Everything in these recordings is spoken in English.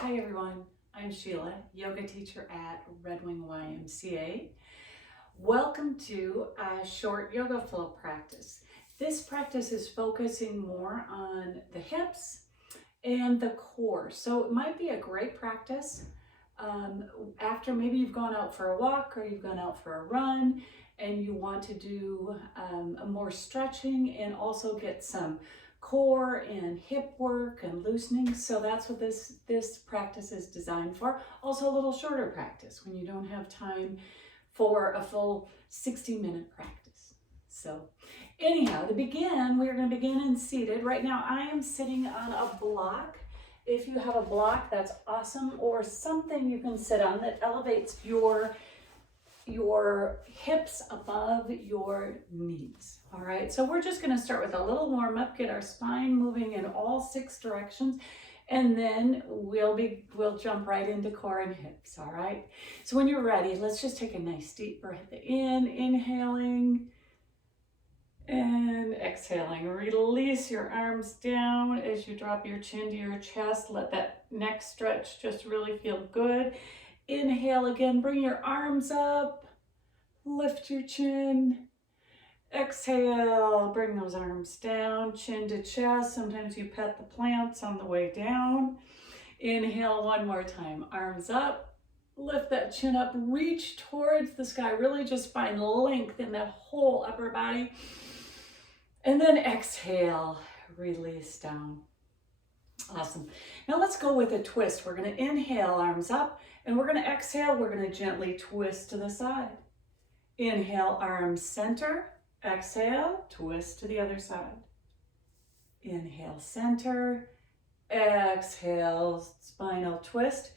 Hi everyone, I'm Sheila, yoga teacher at Red Wing YMCA. Welcome to a short yoga flow practice. This practice is focusing more on the hips and the core. So it might be a great practice after maybe you've gone out for a walk or you've gone out for a run and you want to do more stretching and also get some core and hip work and loosening. So that's what this practice is designed for. Also a little shorter practice when you don't have time for a full 60-minute practice. So anyhow, to begin, we're going to begin in seated. Right now I am sitting on a block. If you have a block, that's awesome, or something you can sit on that elevates your hips above your knees. All right, so we're just going to start with a little warm up, get our spine moving in all 6 directions, and then we'll jump right into core and hips. All right, so when you're ready, let's just take a nice deep breath in, inhaling and exhaling. Release your arms down as you drop your chin to your chest. Let that neck stretch just really feel good. Inhale again, bring your arms up, lift your chin. Exhale, bring those arms down, chin to chest. Sometimes you pet the plants on the way down. Inhale one more time, arms up, lift that chin up, reach towards the sky. Really just find length in the whole upper body. And then exhale, release down. Awesome. Now let's go with a twist. We're going to inhale, arms up, and we're going to exhale. We're going to gently twist to the side. Inhale, arms center. Exhale, twist to the other side. Inhale, center. Exhale, spinal twist.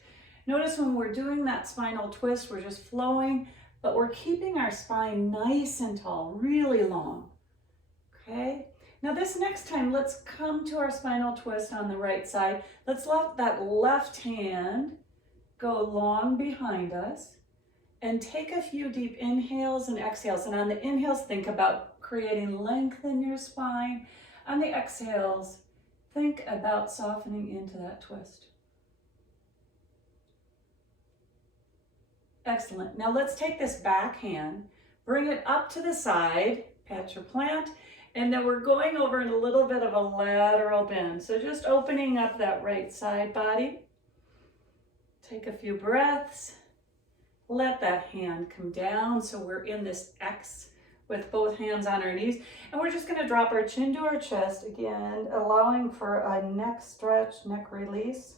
Notice when we're doing that spinal twist, we're just flowing, but we're keeping our spine nice and tall, really long. Okay, now this next time, let's come to our spinal twist on the right side. Let's let that left hand go long behind us and take a few deep inhales and exhales. And on the inhales, think about creating length in your spine. On the exhales, think about softening into that twist. Excellent. Now let's take this back hand, bring it up to the side, pat your plant, and then we're going over in a little bit of a lateral bend. So just opening up that right side body. Take a few breaths. Let that hand come down. So we're in this X with both hands on our knees. And we're just going to drop our chin to our chest again, allowing for a neck stretch, neck release.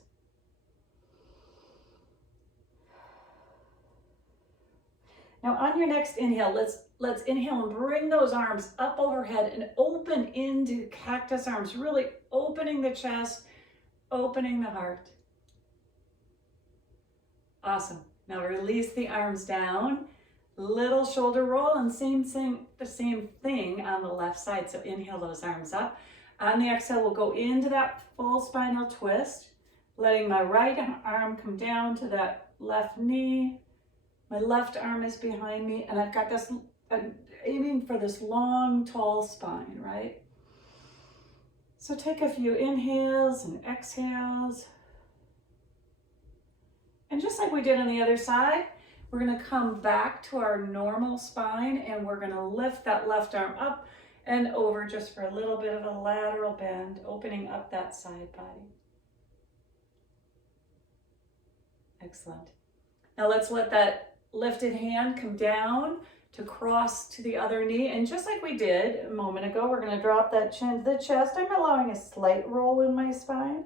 Now on your next inhale, let's inhale and bring those arms up overhead and open into cactus arms, really opening the chest, opening the heart. Awesome. Now release the arms down, little shoulder roll, and the same thing on the left side. So inhale those arms up. On the exhale, we'll go into that full spinal twist, letting my right arm come down to that left knee. My left arm is behind me, and I've got this, I'm aiming for this long, tall spine, right? So take a few inhales and exhales. And just like we did on the other side, we're going to come back to our normal spine, and we're going to lift that left arm up and over just for a little bit of a lateral bend, opening up that side body. Excellent. Now let's let that lifted hand come down to cross to the other knee. And just like we did a moment ago, we're going to drop that chin to the chest. I'm allowing a slight roll in my spine.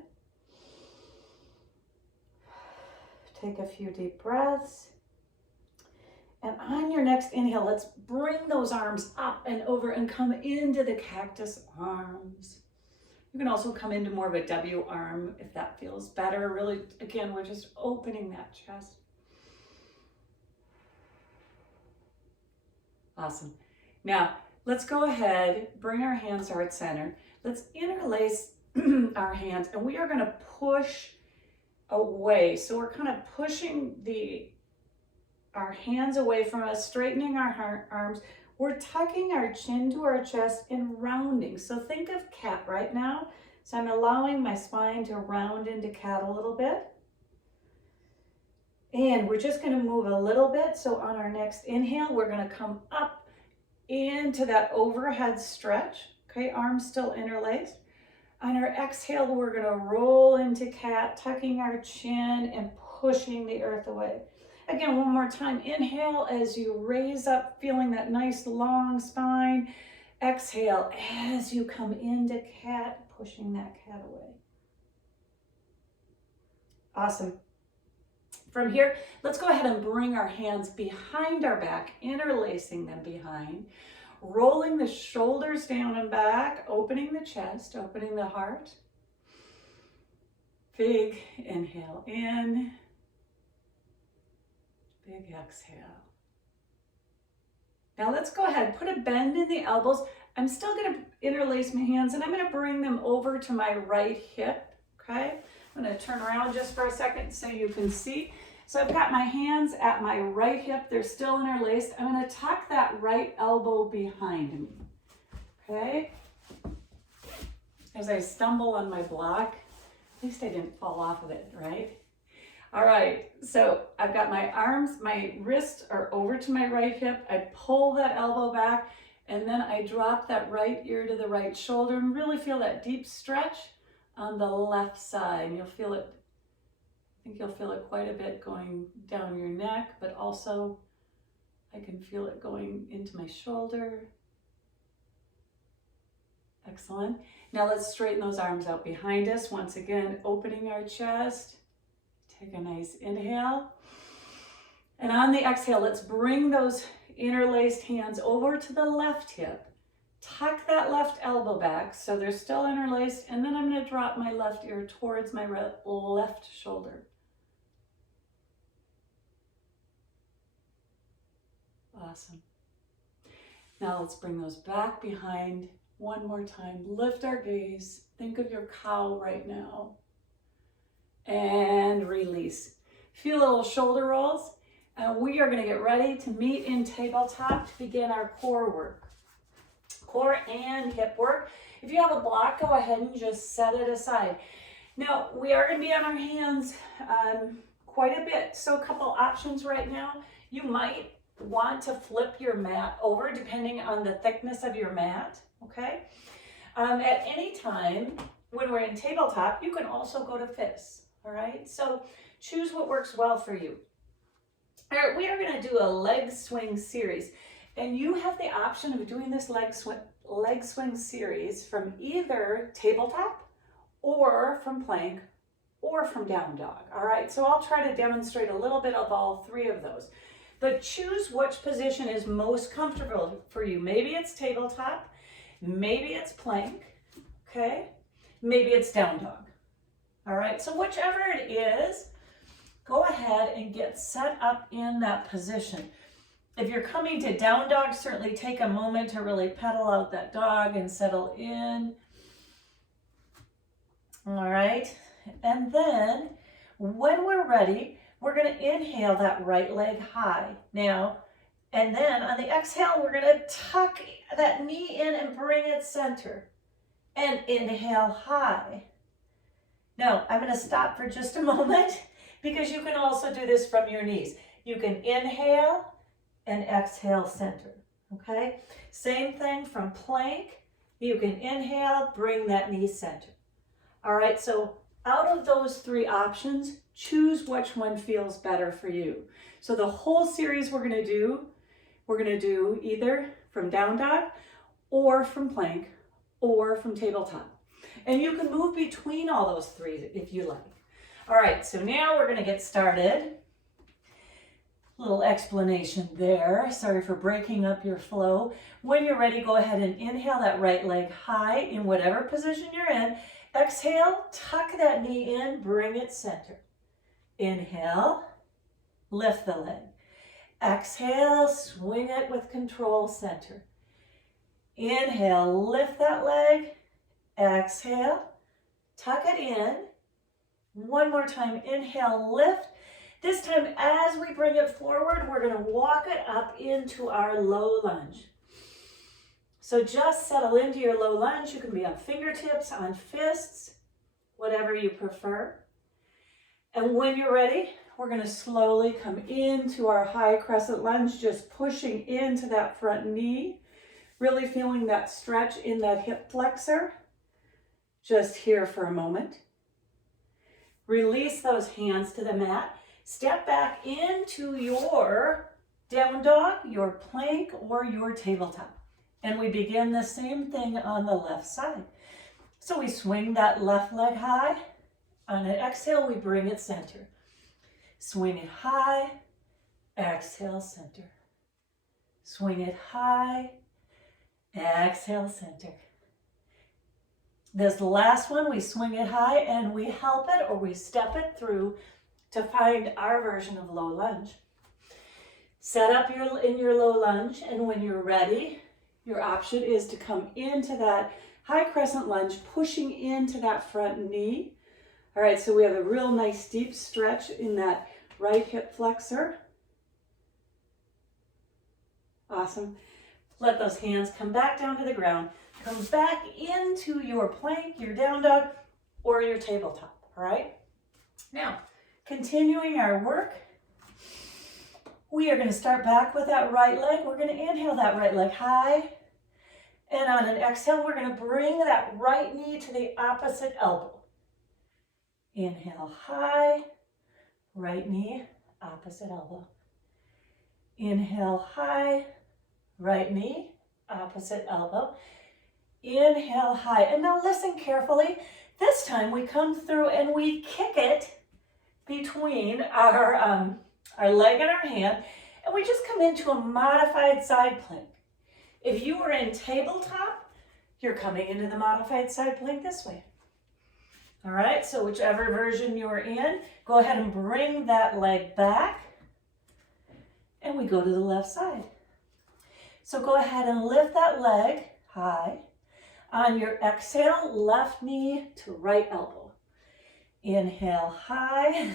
Take a few deep breaths. And on your next inhale, let's bring those arms up and over and come into the cactus arms. You can also come into more of a W arm if that feels better. Really, again, we're just opening that chest. Awesome. Now, let's go ahead, bring our hands to heart center. Let's interlace our hands, and we are going to push away. So we're kind of pushing our hands away from us, straightening our arms. We're tucking our chin to our chest and rounding. So think of cat right now. So I'm allowing my spine to round into cat a little bit. And we're just gonna move a little bit. So on our next inhale, we're gonna come up into that overhead stretch. Okay, arms still interlaced. On our exhale, we're gonna roll into cat, tucking our chin and pushing the earth away. Again, one more time. Inhale as you raise up, feeling that nice long spine. Exhale as you come into cat, pushing that cat away. Awesome. From here, let's go ahead and bring our hands behind our back, interlacing them behind, rolling the shoulders down and back, opening the chest, opening the heart. Big inhale in, big exhale. Now let's go ahead, put a bend in the elbows. I'm still gonna interlace my hands and I'm gonna bring them over to my right hip, okay? I'm gonna turn around just for a second so you can see. So I've got my hands at my right hip, they're still interlaced. I'm gonna tuck that right elbow behind me, okay? As I stumble on my block, at least I didn't fall off of it, right? All right, so I've got my arms, my wrists are over to my right hip. I pull that elbow back and then I drop that right ear to the right shoulder and really feel that deep stretch on the left side. And you'll feel it, I think you'll feel it quite a bit going down your neck, but also I can feel it going into my shoulder. Excellent. Now let's straighten those arms out behind us. Once again, opening our chest. Take a nice inhale. And on the exhale, let's bring those interlaced hands over to the left hip. Tuck that left elbow back so they're still interlaced. And then I'm going to drop my left ear towards my left shoulder. Awesome. Now let's bring those back behind one more time. Lift our gaze. Think of your cow right now. And release. Feel little shoulder rolls. And we are going to get ready to meet in tabletop to begin our core work. Core and hip work. If you have a block, go ahead and just set it aside. Now, we are going to be on our hands quite a bit. So a couple options right now. You might want to flip your mat over depending on the thickness of your mat, okay? At any time when we're in tabletop, you can also go to fists. All right, so choose what works well for you. All right, we are going to do a leg swing series, and you have the option of doing this leg swing series from either tabletop or from plank or from down dog. All right, so I'll try to demonstrate a little bit of all three of those, but choose which position is most comfortable for you. Maybe it's tabletop, maybe it's plank, okay, maybe it's down dog. All right, so whichever it is, go ahead and get set up in that position. If you're coming to down dog, certainly take a moment to really pedal out that dog and settle in. All right, and then when we're ready, we're gonna inhale that right leg high. Now, and then on the exhale, we're gonna tuck that knee in and bring it center. And inhale high. Now, I'm going to stop for just a moment because you can also do this from your knees. You can inhale and exhale center, okay? Same thing from plank. You can inhale, bring that knee center. All right, so out of those three options, choose which one feels better for you. So the whole series we're going to do either from down dog or from plank or from tabletop. And you can move between all those three if you like. All right, so now we're going to get started. Little explanation there. Sorry for breaking up your flow. When you're ready, go ahead and inhale that right leg high in whatever position you're in. Exhale, tuck that knee in, bring it center. Inhale, lift the leg. Exhale, swing it with control center. Inhale, lift that leg. Exhale, tuck it in. One more time, inhale, lift. This time, as we bring it forward, we're going to walk it up into our low lunge. So just settle into your low lunge. You can be on fingertips, on fists, whatever you prefer. And when you're ready, we're going to slowly come into our high crescent lunge, just pushing into that front knee, really feeling that stretch in that hip flexor. Just here for a moment. Release those hands to the mat. Step back into your down dog, your plank, or your tabletop. And we begin the same thing on the left side. So we swing that left leg high. On an exhale, we bring it center. Swing it high, exhale, center. Swing it high, exhale, center. This last one, we swing it high and we help it or we step it through to find our version of low lunge. Set up in your low lunge, and when you're ready, your option is to come into that high crescent lunge, pushing into that front knee. All right, so we have a real nice deep stretch in that right hip flexor. Awesome. Let those hands come back down to the ground. Come back into your plank, your down dog, or your tabletop, all right? Now, continuing our work, we are going to start back with that right leg. We're going to inhale that right leg high, and on an exhale, we're going to bring that right knee to the opposite elbow. Inhale high, right knee, opposite elbow. Inhale high, right knee, opposite elbow. Inhale high. And now listen carefully. This time we come through and we kick it between our leg and our hand, and we just come into a modified side plank. If you were in tabletop, you're coming into the modified side plank this way. All right, so whichever version you're in, go ahead and bring that leg back, and we go to the left side. So go ahead and lift that leg high. On your exhale, left knee to right elbow. Inhale high,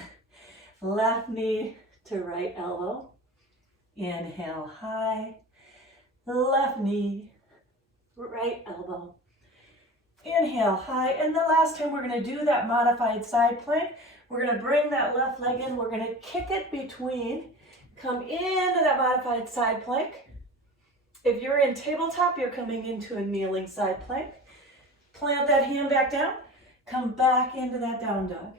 left knee to right elbow. Inhale high, left knee, right elbow. Inhale high, and the last time we're going to do that modified side plank, we're going to bring that left leg in, we're going to kick it between, come into that modified side plank. If you're in tabletop, you're coming into a kneeling side plank. Plant that hand back down, come back into that down dog.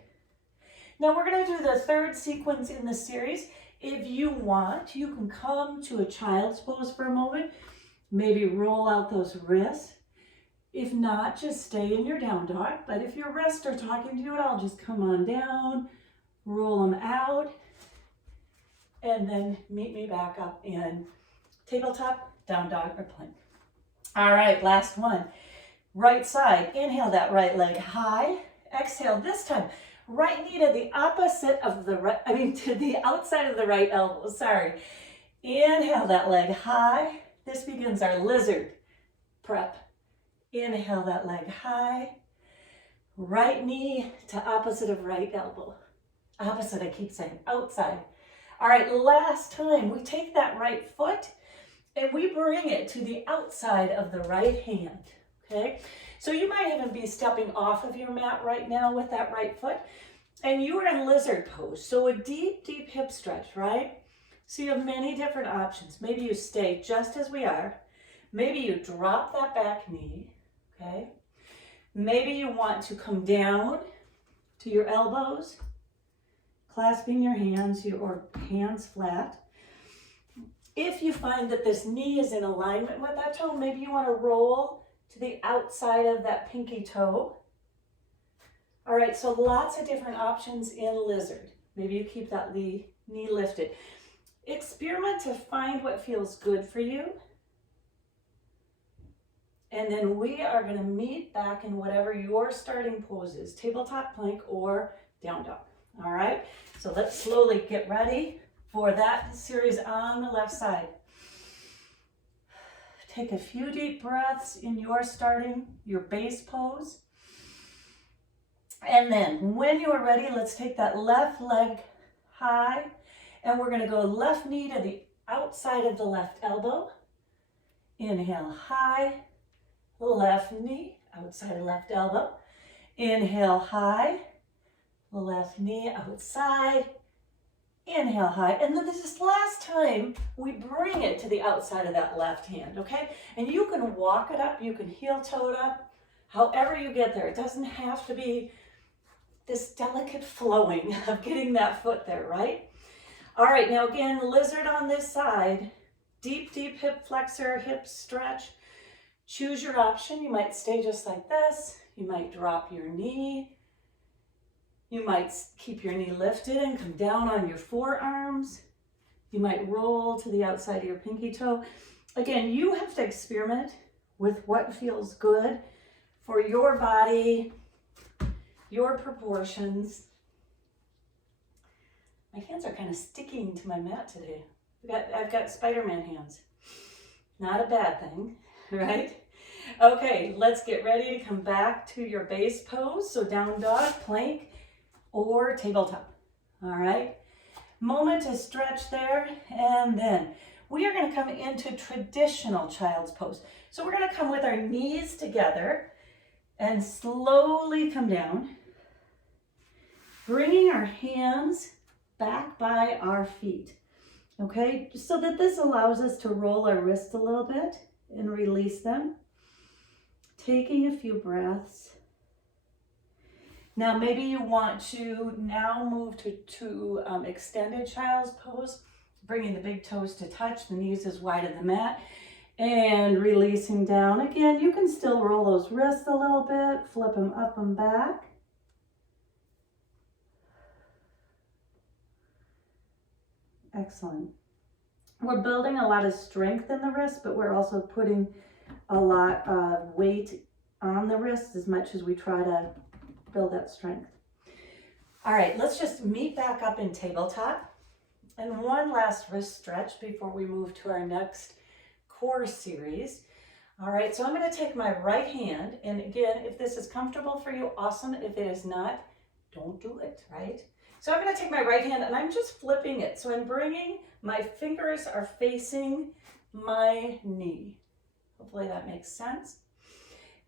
Now we're going to do the third sequence in the series. If you want, you can come to a child's pose for a moment, maybe roll out those wrists. If not, just stay in your down dog. But if your wrists are talking to you at all, just come on down, roll them out, and then meet me back up in tabletop, down dog, or plank. All right, last one. Right side, inhale that right leg high. Exhale this time, right knee to the opposite of the right, to the outside of the right elbow, sorry. Inhale that leg high. This begins our lizard prep. Inhale that leg high. Right knee to opposite of right elbow. Opposite, I keep saying, outside. All right, last time, we take that right foot and we bring it to the outside of the right hand, okay? So you might even be stepping off of your mat right now with that right foot, and you are in lizard pose. So a deep, deep hip stretch, right? So you have many different options. Maybe you stay just as we are. Maybe you drop that back knee, okay? Maybe you want to come down to your elbows, clasping your hands or hands flat. If you find that this knee is in alignment with that toe, maybe you want to roll to the outside of that pinky toe. All right, so lots of different options in lizard. Maybe you keep that knee lifted. Experiment to find what feels good for you. And then we are going to meet back in whatever your starting pose is, tabletop, plank, or down dog. All right, so let's slowly get ready for that series on the left side. Take a few deep breaths in your base pose. And then when you are ready, let's take that left leg high, and we're going to go left knee to the outside of the left elbow. Inhale high, left knee, outside of left elbow. Inhale high, left knee outside. Inhale high, and then this last time, we bring it to the outside of that left hand, okay? And you can walk it up, you can heel toe it up, however you get there. It doesn't have to be this delicate flowing of getting that foot there, right? All right, now again, lizard on this side. Deep, deep hip flexor, hip stretch. Choose your option. You might stay just like this. You might drop your knee. You might keep your knee lifted and come down on your forearms. You might roll to the outside of your pinky toe. Again, you have to experiment with what feels good for your body, your proportions. My hands are kind of sticking to my mat today. I've got Spider-Man hands. Not a bad thing, right? Okay, let's get ready to come back to your base pose. So down dog, plank, or tabletop. All right, moment to stretch there, and then we are going to come into traditional child's pose. So we're going to come with our knees together and slowly come down, bringing our hands back by our feet, okay, so that this allows us to roll our wrists a little bit and release them, taking a few breaths. Now, maybe you want to now move to extended child's pose, bringing the big toes to touch, the knees as wide as the mat, and releasing down. Again, you can still roll those wrists a little bit, flip them up and back. Excellent. We're building a lot of strength in the wrist, but we're also putting a lot of weight on the wrist as much as we try to build that strength. All right, let's just meet back up in tabletop. And one last wrist stretch before we move to our next core series. All right, so I'm going to take my right hand, and again, if this is comfortable for you, awesome. If it is not, don't do it, right? So I'm going to take my right hand and I'm just flipping it. So I'm bringing, my fingers are facing my knee. Hopefully that makes sense.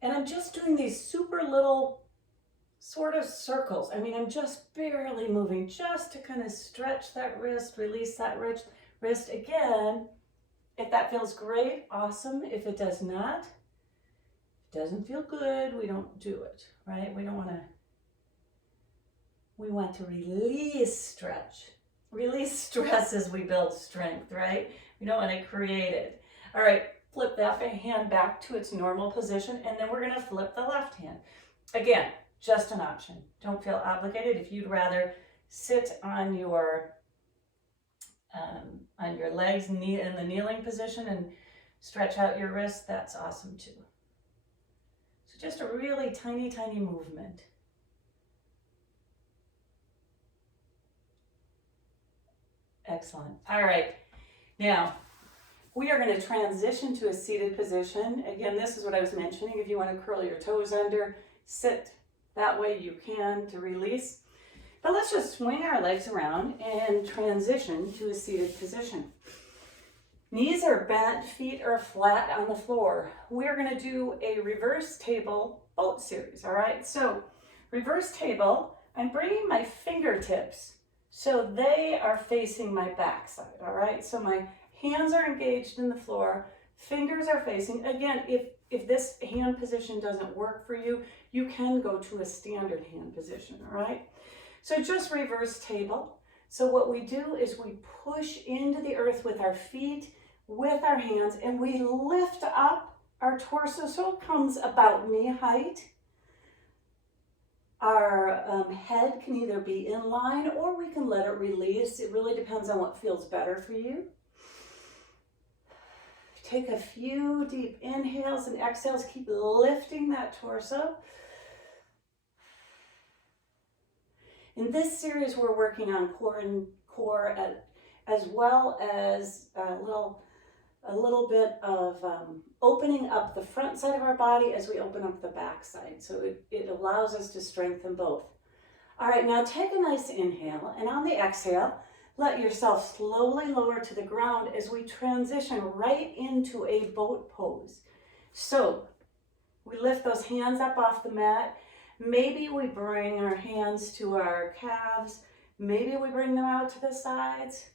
And I'm just doing these super little sort of circles. I mean, I'm just barely moving just to kind of stretch that wrist, release that wrist. Again, if that feels great, awesome. If it does not, doesn't feel good, we don't do it, right? We want to release stretch, release stress as we build strength, right? We don't want to create it. All right, flip that hand back to its normal position, and then we're going to flip the left hand. Again, just an option. Don't feel obligated. If you'd rather sit on your legs in the kneeling position and stretch out your wrists, that's awesome too. So just a really tiny, tiny movement. Excellent. All right. Now, we are going to transition to a seated position. Again, this is what I was mentioning. If you want to curl your toes under, sit that way you can to release. But let's just swing our legs around and transition to a seated position. Knees are bent, feet are flat on the floor. We're going to do a reverse table boat series, all right? So reverse table, I'm bringing my fingertips so they are facing my backside, all right? So my hands are engaged in the floor, fingers are facing. Again, if this hand position doesn't work for you, you can go to a standard hand position, all right? So just reverse table. So what we do is we push into the earth with our feet, with our hands, and we lift up our torso so it comes about knee height. Our head can either be in line or we can let it release. It really depends on what feels better for you. Take a few deep inhales and exhales. Keep lifting that torso. In this series, we're working on core as well as a little bit of opening up the front side of our body as we open up the back side. So it allows us to strengthen both. All right, now take a nice inhale, and on the exhale, let yourself slowly lower to the ground as we transition right into a boat pose. So we lift those hands up off the mat. Maybe we bring our hands to our calves. Maybe we bring them out to the sides,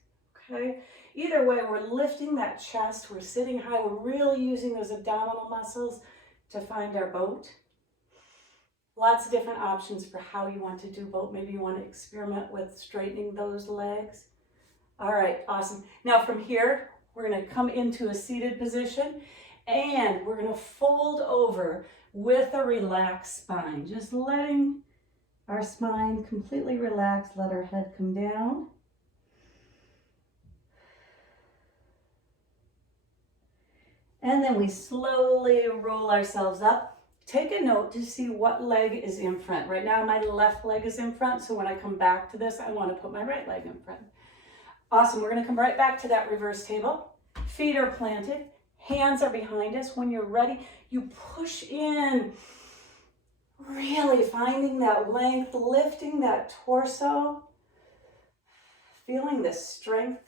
okay? Either way, we're lifting that chest, we're sitting high, we're really using those abdominal muscles to find our boat. Lots of different options for how you want to do boat. Maybe you want to experiment with straightening those legs. All right, awesome. Now from here, we're going to come into a seated position and we're going to fold over with a relaxed spine. Just letting our spine completely relax, let our head come down. And then we slowly roll ourselves up. Take a note to see what leg is in front. Right now my left leg is in front, so when I come back to this, I want to put my right leg in front. Awesome, we're going to come right back to that reverse table. Feet are planted, hands are behind us. When you're ready, you push in, really finding that length, lifting that torso, feeling the strength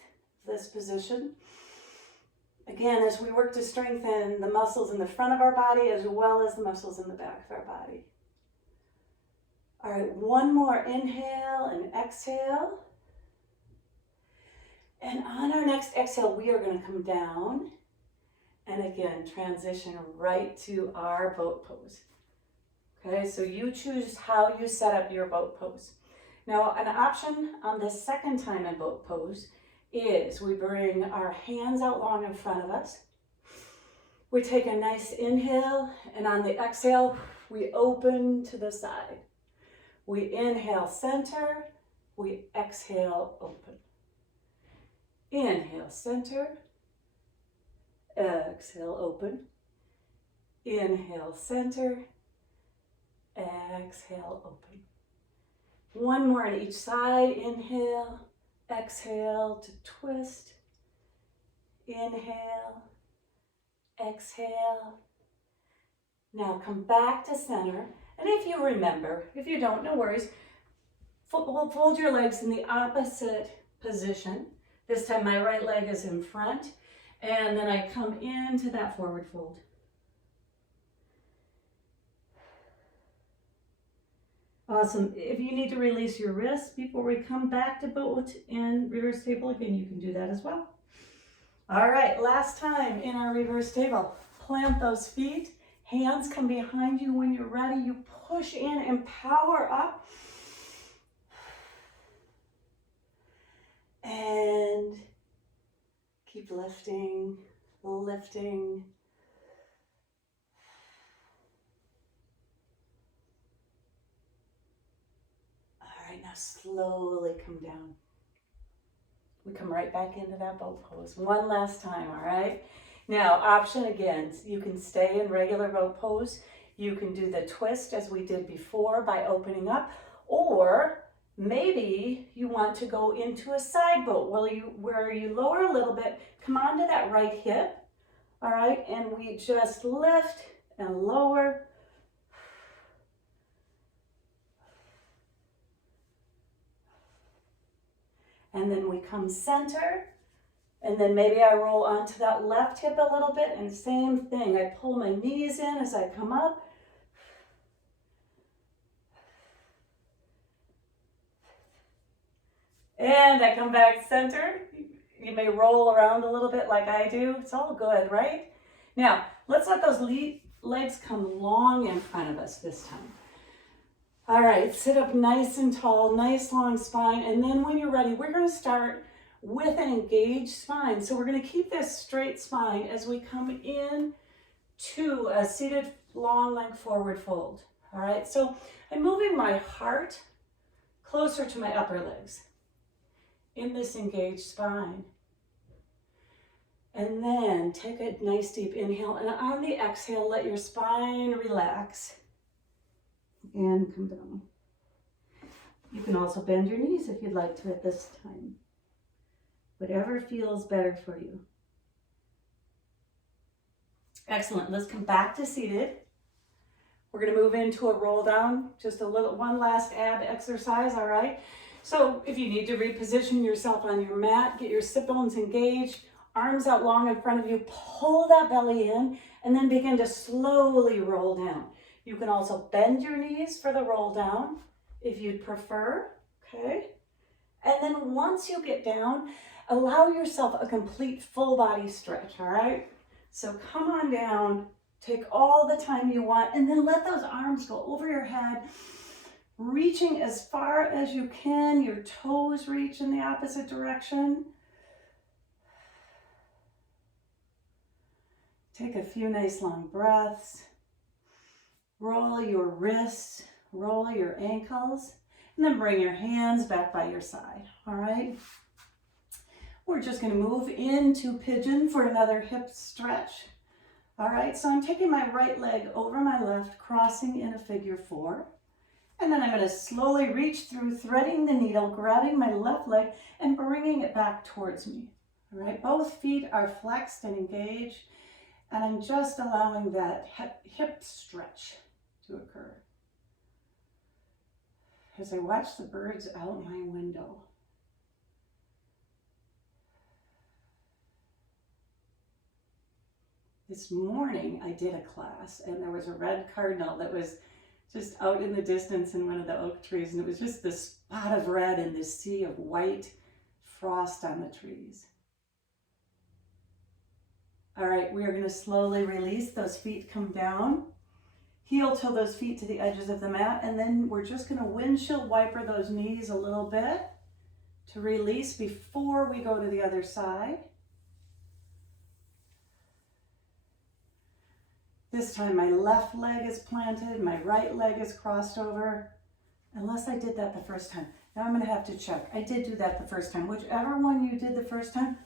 of this position. Again, as we work to strengthen the muscles in the front of our body as well as the muscles in the back of our body. All right, one more inhale and exhale. And on our next exhale, we are going to come down and again, transition right to our boat pose. Okay, so you choose how you set up your boat pose. Now, an option on the second time in boat pose is we bring our hands out long in front of us. We take a nice inhale, and on the exhale, we open to the side. We inhale, center. We exhale, open. Inhale, center. Exhale, open. Inhale, center. Exhale, open. One more on each side. Inhale, exhale to twist. Inhale, exhale. Now come back to center. And if you remember, if you don't, no worries. Fold your legs in the opposite position. This time my right leg is in front. And then I come into that forward fold. Awesome. If you need to release your wrists before we come back to boat and reverse table, again, you can do that as well. All right, last time in our reverse table. Plant those feet. Hands come behind you. When you're ready, you push in and power up. And keep lifting, lifting. Now slowly come down. We come right back into that boat pose. One last time, all right? Now, option again, you can stay in regular boat pose. You can do the twist as we did before by opening up, or maybe you want to go into a side boat where you lower a little bit, come onto that right hip, all right? And we just lift and lower. And then we come center, and then maybe I roll onto that left hip a little bit, and same thing. I pull my knees in as I come up. And I come back center. You may roll around a little bit like I do. It's all good, right? Now, let's let those legs come long in front of us this time. All right, sit up nice and tall, nice long spine. And then when you're ready, we're going to start with an engaged spine. So we're going to keep this straight spine as we come in to a seated long leg forward fold. All right, so I'm moving my heart closer to my upper legs in this engaged spine. And then take a nice deep inhale. And on the exhale, let your spine relax. And come down. You can also bend your knees if you'd like to at this time. Whatever feels better for you. Excellent. Let's come back to seated. We're going to move into a roll down, just one last ab exercise, all right? So if you need to reposition yourself on your mat, get your sit bones engaged, arms out long in front of you, pull that belly in, and then begin to slowly roll down. You can also bend your knees for the roll down if you'd prefer, okay? And then once you get down, allow yourself a complete full body stretch, all right? So come on down, take all the time you want, and then let those arms go over your head, reaching as far as you can. Your toes reach in the opposite direction. Take a few nice long breaths. Roll your wrists, roll your ankles, and then bring your hands back by your side, all right? We're just gonna move into pigeon for another hip stretch. All right, so I'm taking my right leg over my left, crossing in a figure 4. And then I'm gonna slowly reach through, threading the needle, grabbing my left leg and bringing it back towards me. All right, both feet are flexed and engaged, and I'm just allowing that hip stretch to occur as I watch the birds out my window. This morning I did a class and there was a red cardinal that was just out in the distance in one of the oak trees, and it was just this spot of red and this sea of white frost on the trees. All right, we are going to slowly release. Those feet come down. Heel till those feet to the edges of the mat, and then we're just going to windshield wiper those knees a little bit to release before we go to the other side. This time my left leg is planted, my right leg is crossed over, unless I did that the first time. Now I'm going to have to check. I did do that the first time. Whichever one you did the first time,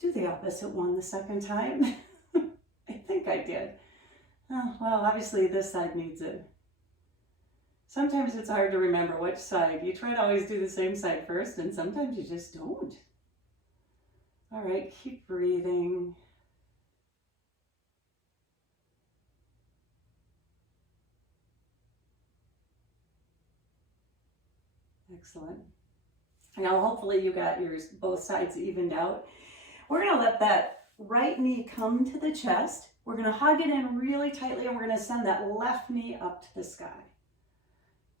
do the opposite one the second time. I think I did. Oh, well, obviously this side needs it. Sometimes it's hard to remember which side. You try to always do the same side first, and sometimes you just don't. All right, keep breathing. Excellent. Now, hopefully you got yours both sides evened out. We're going to let that right knee come to the chest. We're going to hug it in really tightly, and we're going to send that left knee up to the sky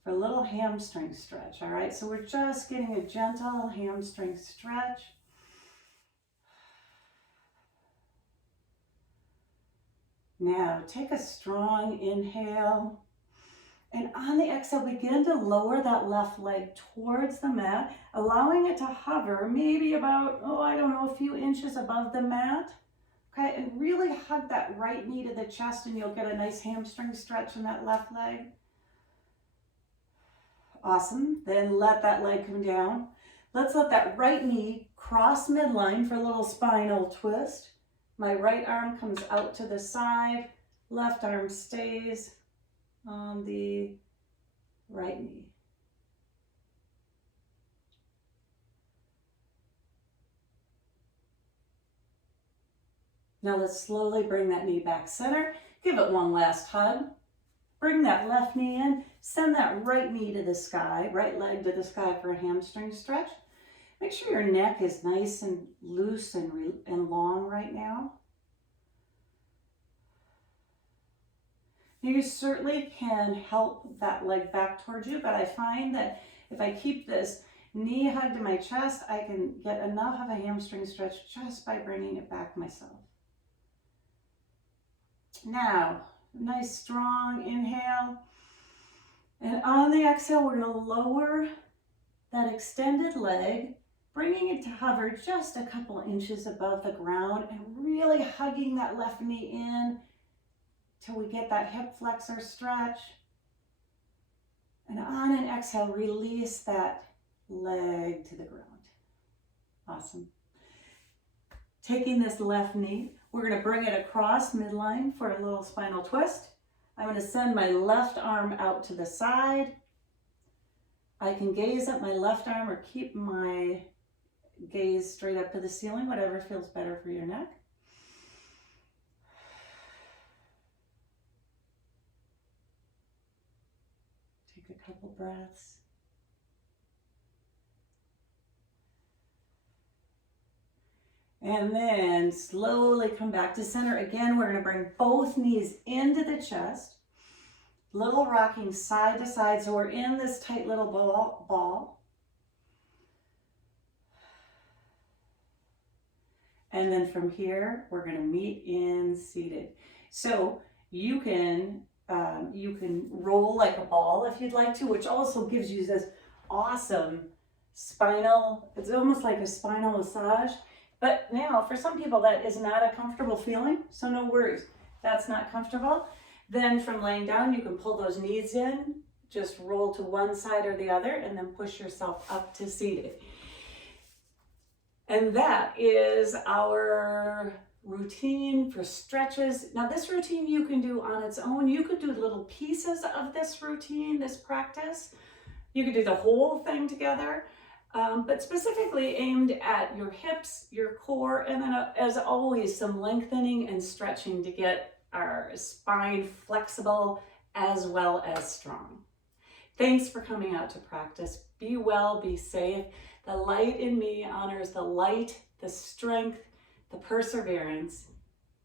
for a little hamstring stretch. All right, so we're just getting a gentle hamstring stretch. Now take a strong inhale, and on the exhale begin to lower that left leg towards the mat, allowing it to hover maybe about, a few inches above the mat. Okay, and really hug that right knee to the chest, and you'll get a nice hamstring stretch in that left leg. Awesome. Then let that leg come down. Let's let that right knee cross midline for a little spinal twist. My right arm comes out to the side, left arm stays on the right knee. Now let's slowly bring that knee back center. Give it one last hug. Bring that left knee in. Send that right knee to the sky, right leg to the sky for a hamstring stretch. Make sure your neck is nice and loose and long right now. You certainly can help that leg back towards you, but I find that if I keep this knee hugged to my chest, I can get enough of a hamstring stretch just by bringing it back myself. Now, nice strong inhale. And on the exhale, we're going to lower that extended leg, bringing it to hover just a couple inches above the ground and really hugging that left knee in till we get that hip flexor stretch. And on an exhale, release that leg to the ground. Awesome. Taking this left knee, we're going to bring it across midline for a little spinal twist. I'm going to send my left arm out to the side. I can gaze at my left arm or keep my gaze straight up to the ceiling, whatever feels better for your neck. Take a couple breaths. And then slowly come back to center. Again, we're going to bring both knees into the chest. Little rocking side to side, so we're in this tight little ball. And then from here, we're going to meet in seated. So you can roll like a ball if you'd like to, which also gives you this awesome spinal, it's almost like a spinal massage. But now for some people that is not a comfortable feeling, so no worries, that's not comfortable. Then from laying down, you can pull those knees in, just roll to one side or the other, and then push yourself up to seated. And that is our routine for stretches. Now this routine you can do on its own. You could do little pieces of this routine, this practice. You could do the whole thing together, but specifically aimed at your hips, your core, and then as always, some lengthening and stretching to get our spine flexible as well as strong. Thanks for coming out to practice. Be well, be safe. The light in me honors the light, the strength, the perseverance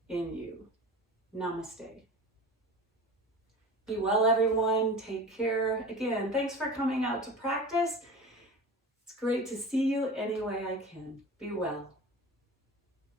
in you. Namaste. Be well, everyone. Take care. Again, thanks for coming out to practice. It's great to see you any way I can. Be well.